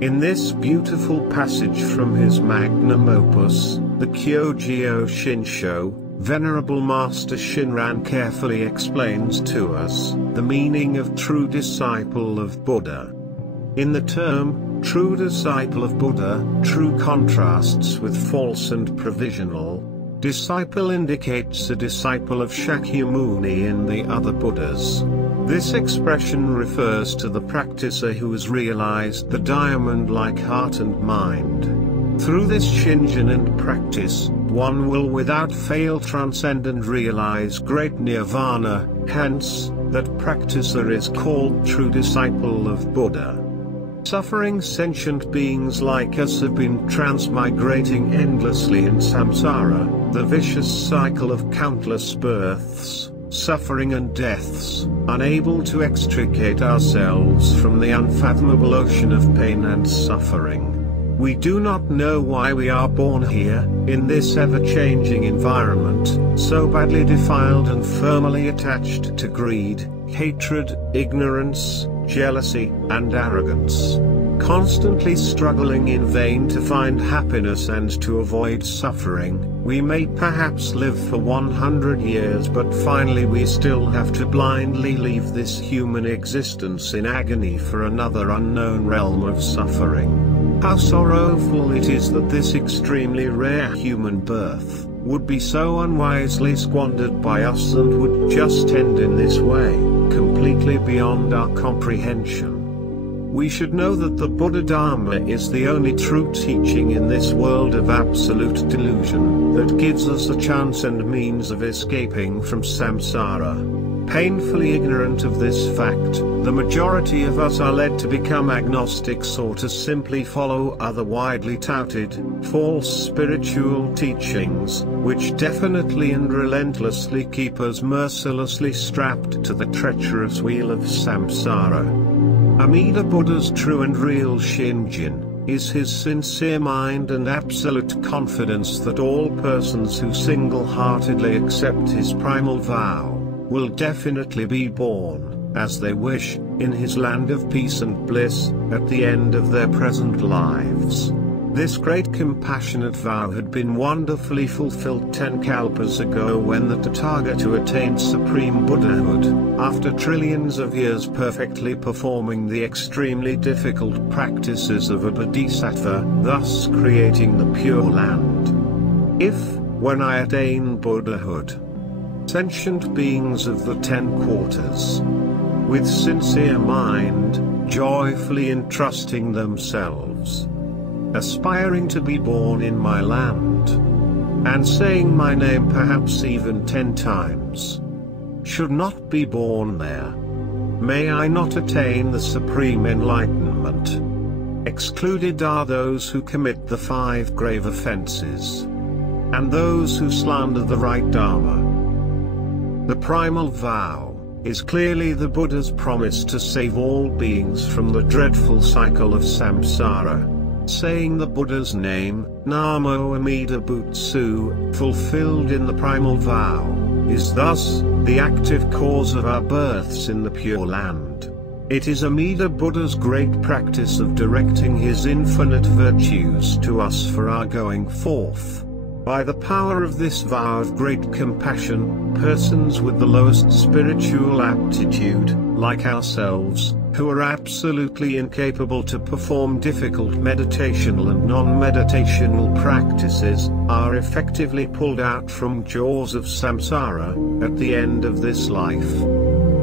In this beautiful passage from his magnum opus, the Jodo Shinshu, Venerable Master Shinran carefully explains to us the meaning of true disciple of Buddha. In the term, true disciple of Buddha, true contrasts with false and provisional. Disciple indicates a disciple of Shakyamuni and the other Buddhas. This expression refers to the practicer who has realized the diamond-like heart and mind. Through this Shinjin and practice, one will without fail transcend and realize great Nirvana, hence, that practicer is called true disciple of Buddha. Suffering sentient beings like us have been transmigrating endlessly in samsara, the vicious cycle of countless births, suffering and deaths, unable to extricate ourselves from the unfathomable ocean of pain and suffering. We do not know why we are born here, in this ever-changing environment, so badly defiled and firmly attached to greed, hatred, ignorance, jealousy, and arrogance. Constantly struggling in vain to find happiness and to avoid suffering, we may perhaps live for 100 years, but finally we still have to blindly leave this human existence in agony for another unknown realm of suffering. How sorrowful it is that this extremely rare human birth would be so unwisely squandered by us and would just end in this way, completely beyond our comprehension. We should know that the Buddha Dharma is the only true teaching in this world of absolute delusion, that gives us a chance and means of escaping from samsara. Painfully ignorant of this fact, the majority of us are led to become agnostics or to simply follow other widely touted, false spiritual teachings, which definitely and relentlessly keep us mercilessly strapped to the treacherous wheel of samsara. Amida Buddha's true and real Shinjin is his sincere mind and absolute confidence that all persons who single-heartedly accept his primal vow will definitely be born, as they wish, in his land of peace and bliss, at the end of their present lives. This great compassionate vow had been wonderfully fulfilled 10 kalpas ago when the Tathagata attained supreme Buddhahood, after trillions of years perfectly performing the extremely difficult practices of a bodhisattva, thus creating the Pure Land. If, when I attain Buddhahood, sentient beings of the 10 quarters, with sincere mind, joyfully entrusting themselves, aspiring to be born in my land, and saying my name perhaps even 10 times, should not be born there. May I not attain the supreme enlightenment. Excluded are those who commit the 5 grave offenses, and those who slander the right Dharma. The primal vow is clearly the Buddha's promise to save all beings from the dreadful cycle of samsara. Saying the Buddha's name, Namo Amida Butsu, fulfilled in the primal vow, is thus the active cause of our births in the Pure Land. It is Amida Buddha's great practice of directing his infinite virtues to us for our going forth. By the power of this vow of great compassion, persons with the lowest spiritual aptitude, like ourselves, who are absolutely incapable to perform difficult meditational and non-meditational practices, are effectively pulled out from jaws of samsara, at the end of this life.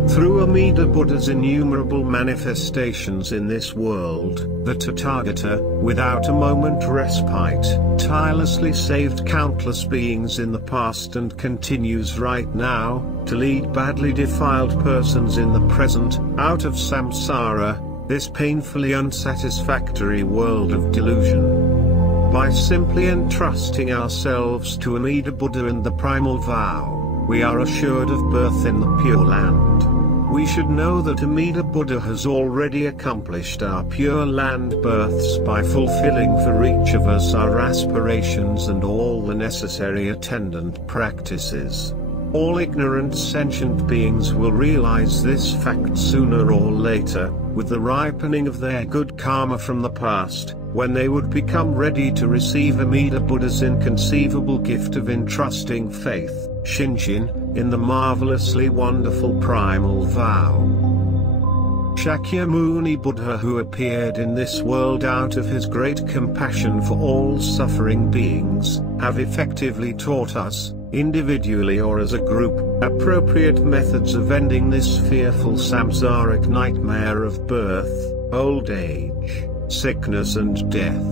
Through Amida Buddha's innumerable manifestations in this world, the Tathagata, without a moment respite, tirelessly saved countless beings in the past and continues right now, to lead badly defiled persons in the present, out of samsara, this painfully unsatisfactory world of delusion. By simply entrusting ourselves to Amida Buddha and the primal vow, we are assured of birth in the Pure Land. We should know that Amida Buddha has already accomplished our Pure Land births by fulfilling for each of us our aspirations and all the necessary attendant practices. All ignorant sentient beings will realize this fact sooner or later, with the ripening of their good karma from the past, when they would become ready to receive Amida Buddha's inconceivable gift of entrusting faith, Shinjin, in the marvelously wonderful primal vow. Shakyamuni Buddha, who appeared in this world out of his great compassion for all suffering beings, have effectively taught us, individually or as a group, appropriate methods of ending this fearful samsaric nightmare of birth, old age, sickness and death.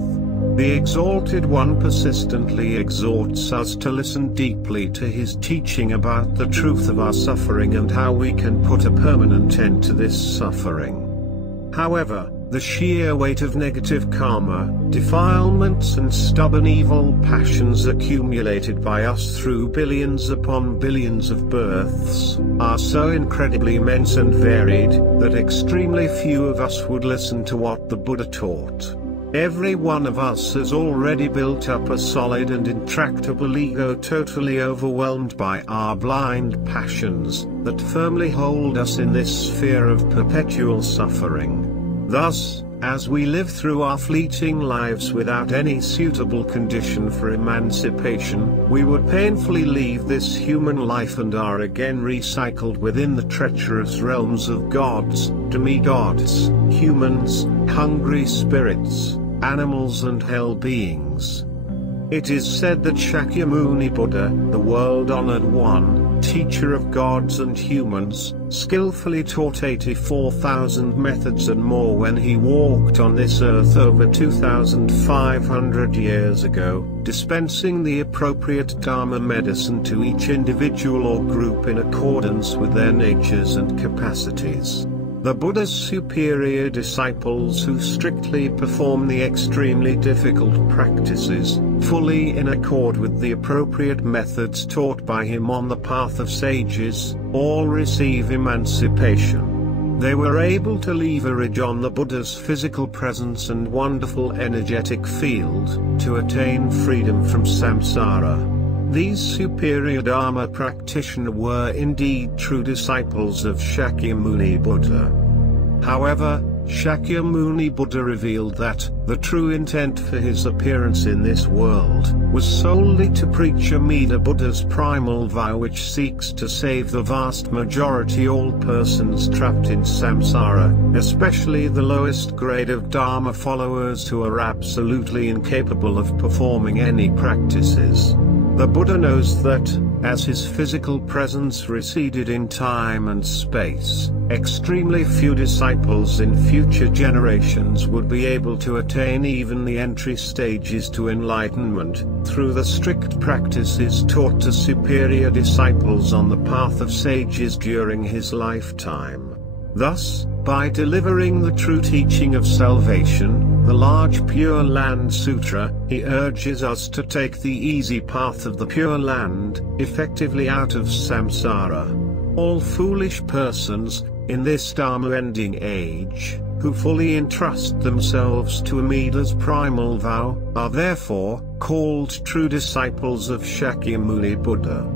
The Exalted One persistently exhorts us to listen deeply to his teaching about the truth of our suffering and how we can put a permanent end to this suffering. However, the sheer weight of negative karma, defilements and stubborn evil passions accumulated by us through billions upon billions of births, are so incredibly immense and varied, that extremely few of us would listen to what the Buddha taught. Every one of us has already built up a solid and intractable ego, totally overwhelmed by our blind passions, that firmly hold us in this sphere of perpetual suffering. Thus, as we live through our fleeting lives without any suitable condition for emancipation, we would painfully leave this human life and are again recycled within the treacherous realms of gods, demigods, humans, hungry spirits, animals and hell beings. It is said that Shakyamuni Buddha, the world-honored one, teacher of gods and humans, skillfully taught 84,000 methods and more when he walked on this earth over 2,500 years ago, dispensing the appropriate Dharma medicine to each individual or group in accordance with their natures and capacities. The Buddha's superior disciples, who strictly perform the extremely difficult practices, fully in accord with the appropriate methods taught by him on the path of sages, all receive emancipation. They were able to leverage on the Buddha's physical presence and wonderful energetic field, to attain freedom from samsara. These superior Dharma practitioners were indeed true disciples of Shakyamuni Buddha. However, Shakyamuni Buddha revealed that the true intent for his appearance in this world was solely to preach Amida Buddha's primal vow, which seeks to save the vast majority all persons trapped in samsara, especially the lowest grade of Dharma followers who are absolutely incapable of performing any practices. The Buddha knows that, as his physical presence receded in time and space, extremely few disciples in future generations would be able to attain even the entry stages to enlightenment, through the strict practices taught to superior disciples on the path of sages during his lifetime. Thus, by delivering the true teaching of salvation, the large Pure Land Sutra, he urges us to take the easy path of the Pure Land, effectively out of samsara. All foolish persons, in this Dharma-ending age, who fully entrust themselves to Amida's primal vow, are therefore called true disciples of Shakyamuni Buddha.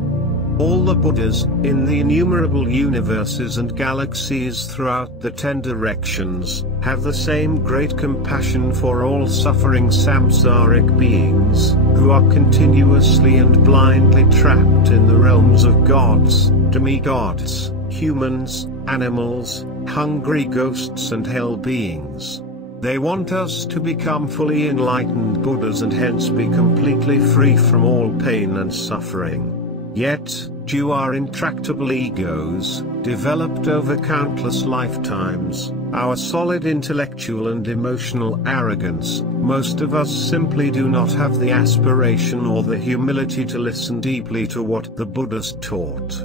All the Buddhas, in the innumerable universes and galaxies throughout the 10 directions, have the same great compassion for all suffering samsaric beings, who are continuously and blindly trapped in the realms of gods, demigods, humans, animals, hungry ghosts and hell beings. They want us to become fully enlightened Buddhas and hence be completely free from all pain and suffering. Yet, due our intractable egos, developed over countless lifetimes, our solid intellectual and emotional arrogance, most of us simply do not have the aspiration or the humility to listen deeply to what the Buddhas taught.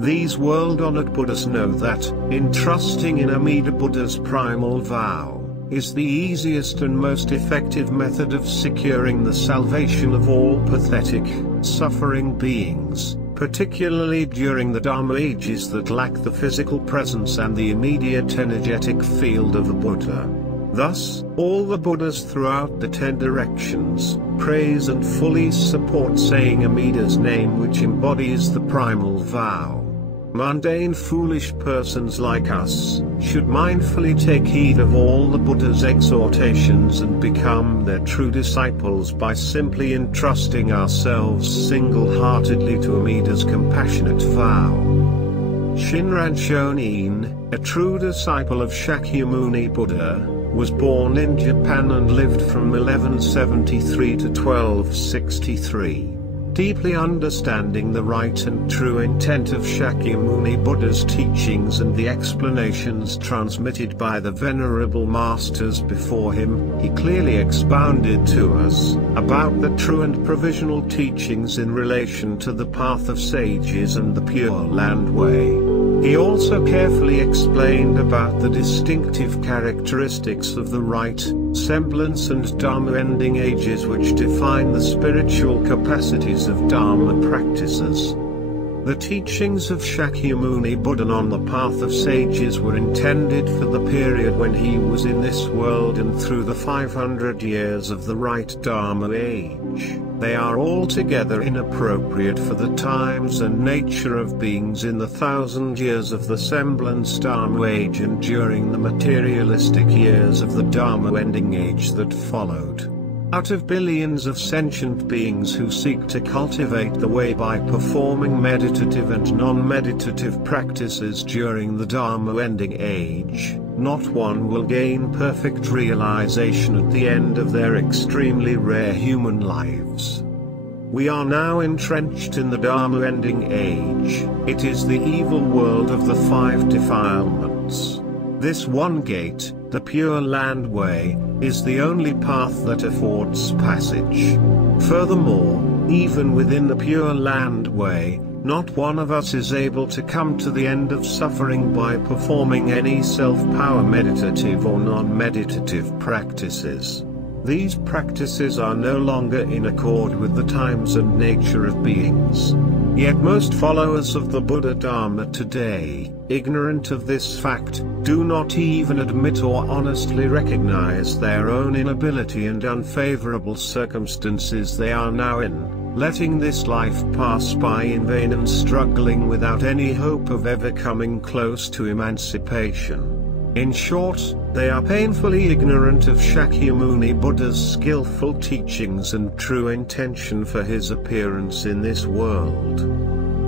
These world-honored Buddhas know that, entrusting in Amida Buddha's primal vow, is the easiest and most effective method of securing the salvation of all pathetic, suffering beings, particularly during the Dharma ages that lack the physical presence and the immediate energetic field of a Buddha. Thus, all the Buddhas throughout the 10 directions praise and fully support saying Amida's name, which embodies the primal vow. Mundane foolish persons like us should mindfully take heed of all the Buddha's exhortations and become their true disciples by simply entrusting ourselves single-heartedly to Amida's compassionate vow. Shinran Shonin, a true disciple of Shakyamuni Buddha, was born in Japan and lived from 1173 to 1263. Deeply understanding the right and true intent of Shakyamuni Buddha's teachings and the explanations transmitted by the Venerable Masters before him, he clearly expounded to us about the true and provisional teachings in relation to the path of sages and the Pure Land Way. He also carefully explained about the distinctive characteristics of the right, semblance and Dharma ending ages which define the spiritual capacities of Dharma practices. The teachings of Shakyamuni Buddha on the path of sages were intended for the period when he was in this world and through the 500 years of the right Dharma age. They are altogether inappropriate for the times and nature of beings in the 1,000 years of the semblance Dharma age and during the materialistic years of the Dharma ending age that followed. Out of billions of sentient beings who seek to cultivate the way by performing meditative and non-meditative practices during the Dharma ending age, not one will gain perfect realization at the end of their extremely rare human lives. We are now entrenched in the Dharma ending age. It is the evil world of the 5 defilements. This one gate, the Pure Land Way, is the only path that affords passage. Furthermore, even within the Pure Land Way, not one of us is able to come to the end of suffering by performing any self-power meditative or non-meditative practices. These practices are no longer in accord with the times and nature of beings. Yet most followers of the Buddha Dharma today, ignorant of this fact, do not even admit or honestly recognize their own inability and unfavorable circumstances they are now in, letting this life pass by in vain and struggling without any hope of ever coming close to emancipation. In short, they are painfully ignorant of Shakyamuni Buddha's skillful teachings and true intention for his appearance in this world.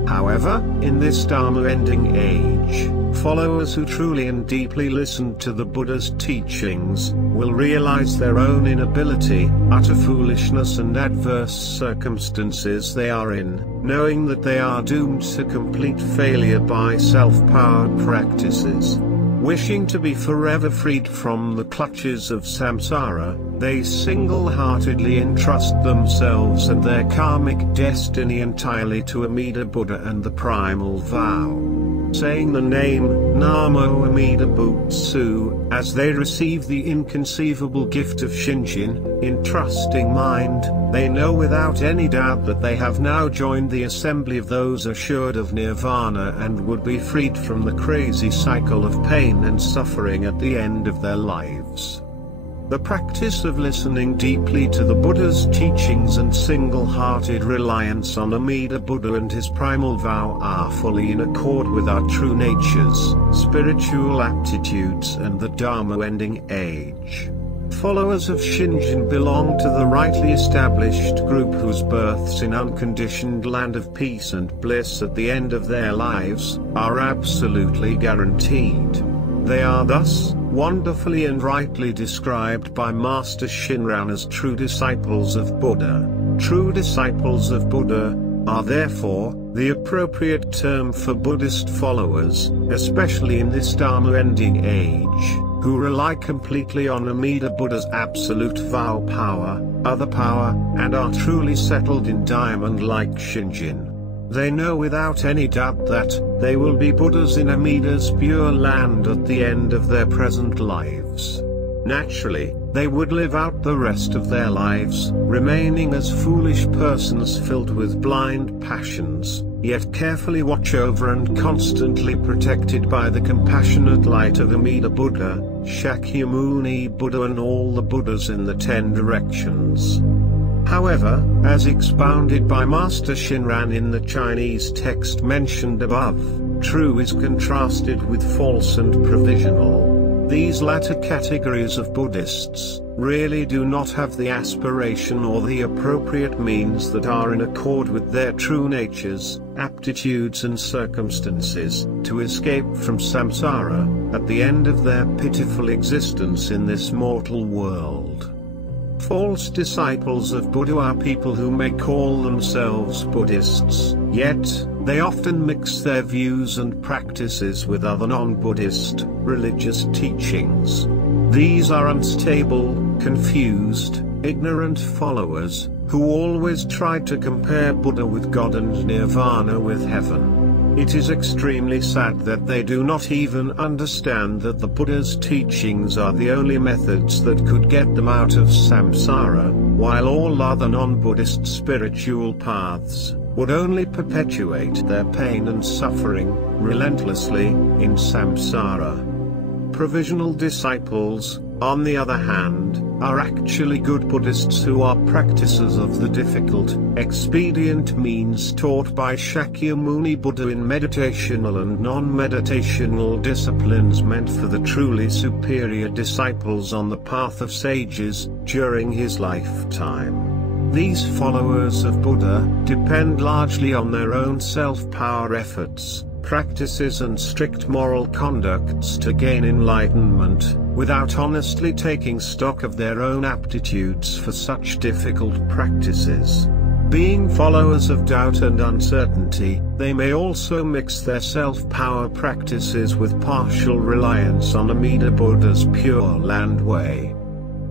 However, in this Dharma ending age, followers who truly and deeply listen to the Buddha's teachings will realize their own inability, utter foolishness and adverse circumstances they are in, knowing that they are doomed to complete failure by self-powered practices. Wishing to be forever freed from the clutches of samsara, they single-heartedly entrust themselves and their karmic destiny entirely to Amida Buddha and the Primal Vow. Saying the name, Namo Amida Butsu, as they receive the inconceivable gift of Shinjin, in trusting mind, they know without any doubt that they have now joined the assembly of those assured of Nirvana and would be freed from the crazy cycle of pain and suffering at the end of their lives. The practice of listening deeply to the Buddha's teachings and single-hearted reliance on Amida Buddha and his primal vow are fully in accord with our true natures, spiritual aptitudes and the Dharma ending age. Followers of Shinjin belong to the rightly established group whose births in unconditioned land of peace and bliss at the end of their lives are absolutely guaranteed. They are thus wonderfully and rightly described by Master Shinran as true disciples of Buddha. True disciples of Buddha are therefore the appropriate term for Buddhist followers, especially in this Dharma ending age, who rely completely on Amida Buddha's absolute vow power, other power, and are truly settled in diamond-like Shinjin. They know without any doubt that they will be Buddhas in Amida's Pure Land at the end of their present lives. Naturally, they would live out the rest of their lives, remaining as foolish persons filled with blind passions, yet carefully watch over and constantly protected by the compassionate light of Amida Buddha, Shakyamuni Buddha and all the Buddhas in the 10 directions. However, as expounded by Master Shinran in the Chinese text mentioned above, true is contrasted with false and provisional. These latter categories of Buddhists really do not have the aspiration or the appropriate means that are in accord with their true natures, aptitudes and circumstances, to escape from samsara, at the end of their pitiful existence in this mortal world. False disciples of Buddha are people who may call themselves Buddhists, yet, they often mix their views and practices with other non-Buddhist, religious teachings. These are unstable, confused, ignorant followers, who always try to compare Buddha with God and Nirvana with heaven. It is extremely sad that they do not even understand that the Buddha's teachings are the only methods that could get them out of samsara, while all other non-Buddhist spiritual paths would only perpetuate their pain and suffering, relentlessly, in samsara. Provisional disciples, on the other hand, are actually good Buddhists who are practitioners of the difficult, expedient means taught by Shakyamuni Buddha in meditational and non-meditational disciplines meant for the truly superior disciples on the path of sages, during his lifetime. These followers of Buddha depend largely on their own self-power efforts, practices and strict moral conducts to gain enlightenment, without honestly taking stock of their own aptitudes for such difficult practices. Being followers of doubt and uncertainty, they may also mix their self-power practices with partial reliance on Amida Buddha's Pure Land Way.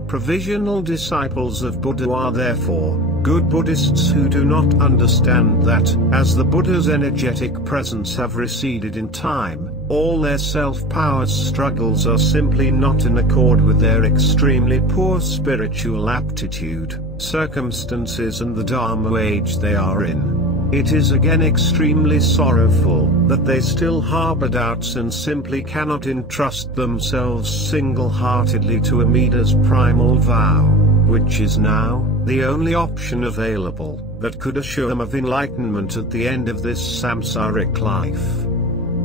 Provisional disciples of Buddha are therefore good Buddhists who do not understand that, as the Buddha's energetic presence have receded in time, all their self-power struggles are simply not in accord with their extremely poor spiritual aptitude, circumstances and the Dharma age they are in. It is again extremely sorrowful that they still harbor doubts and simply cannot entrust themselves single-heartedly to Amida's primal vow, which is now the only option available that could assure them of enlightenment at the end of this samsaric life.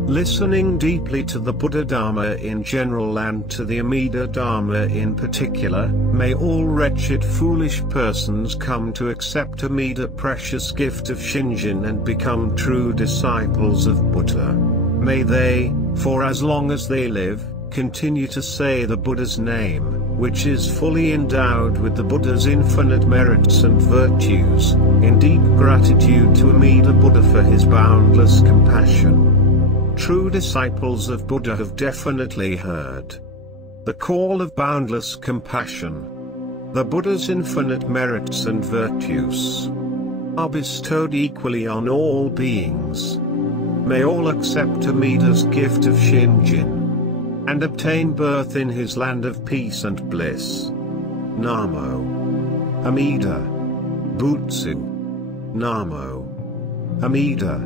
Listening deeply to the Buddha Dharma in general and to the Amida Dharma in particular, may all wretched foolish persons come to accept Amida precious gift of Shinjin and become true disciples of Buddha. May they, for as long as they live, continue to say the Buddha's name, which is fully endowed with the Buddha's infinite merits and virtues, in deep gratitude to Amida Buddha for his boundless compassion. True disciples of Buddha have definitely heard the call of boundless compassion. The Buddha's infinite merits and virtues are bestowed equally on all beings. May all accept Amida's gift of Shinjin and obtain birth in his land of peace and bliss. Namo. Amida Butsu. Namo. Amida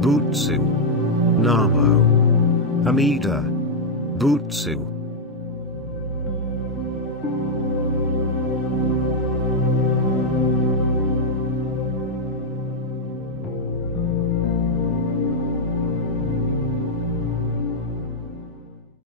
Butsu. Namo. Amida Butsu.